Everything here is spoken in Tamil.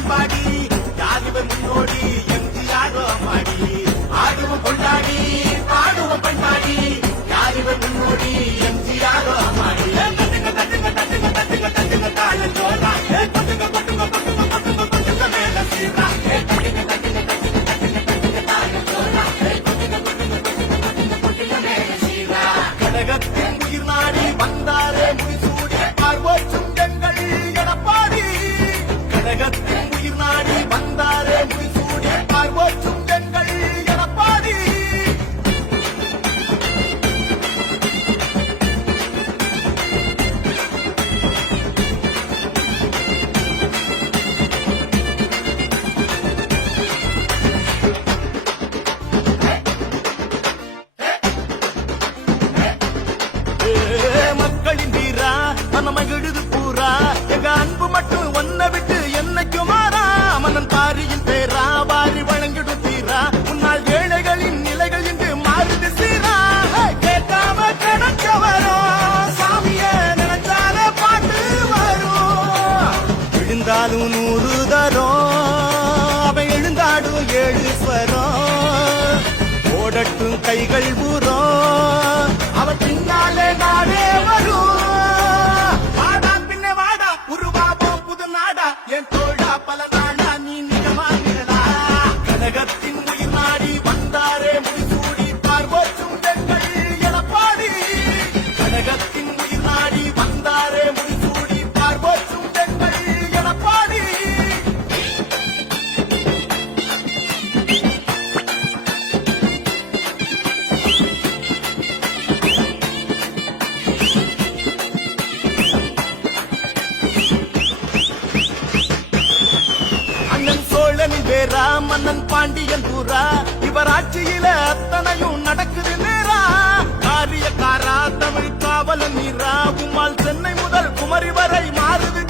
பண்பாடி யாருவ முன்னோடி எம்ஜிஆரோ அம்மாடி ஆடுவோம் கொண்டாடி பாடுவோம் பண்பாடி யாருவ முன்னோடி எம்ஜிஆரோ அம்மாடி தட்டுங்க தட்டுங்க தட்டுங்க தட்டுங்க தட்டுங்க தாளம் ஜோரா கொட்டுங்க கொட்டுங்க கொட்டுங்க கொட்டுங்க கொட்டுங்க மேல சீரா தட்டுங்க தட்டுங்க தட்டுங்க தட்டுங்க தட்டுங்க தாளம் ஜோரா கொட்டுங்க கொட்டுங்க கொட்டுங்க கொட்டுங்க கொட்டுங்க மேல சீரா கடகத்தின் உயிர் நாடி வந்தாரே முடிசூடி பார்வோச்சும் எங்கள் எடப்பாடி கடகத்தின் உயிர் நாடி வந்தாரே முடிசூடி பார்வோச்சும் எங்கள் எடப்பாடி மக்களின் வீரா மனம் எழுது பூரா எங்க அன்பு மட்டும் ஒன்ன விட்டு என்னைக்கு மாறா மன்னன் பாரியின் பேரா வாரி வழங்கிடும் தீரா முன்னாள் ஏழைகளின் நிலைகள் இன்று மாறுது சீரா கேட்காம கிடைக்க வரும் சாமிய நினைச்சாலே பாட்டு வரும் விழுந்தாலும் 100 தரும் அவன் எழுந்தாடும் 7 ஸ்வரம் ஓடட்டும் கைகள் ஊரும் அவன் பின்னாலே நாடே வரும் வாடா பின்ன வாடா உருவாவோம் புது நாடா என் தோழா பல நாடா நீ நிஜமாகிறடா கனகத்தின் உயிர் நாடி வந்தாரே முடிசூடி பார்வோச்சும் எங்கள் எடப்பாடி கனகத்தின் உயிர் நாடி வந்தாரே முடிசூடி பார்வோச்சும் எங்கள் எடப்பாடி அண்ணன் சோழனின் பேரா மன்னன் பாண்டியன் பூரா இவர் ஆட்சியில அத்தனையும் நடக்குது நேரா காரியக்காரா தமிழ் காவலன் நீரா உம்மால் சென்னை முதல் குமரி வரை மாறுது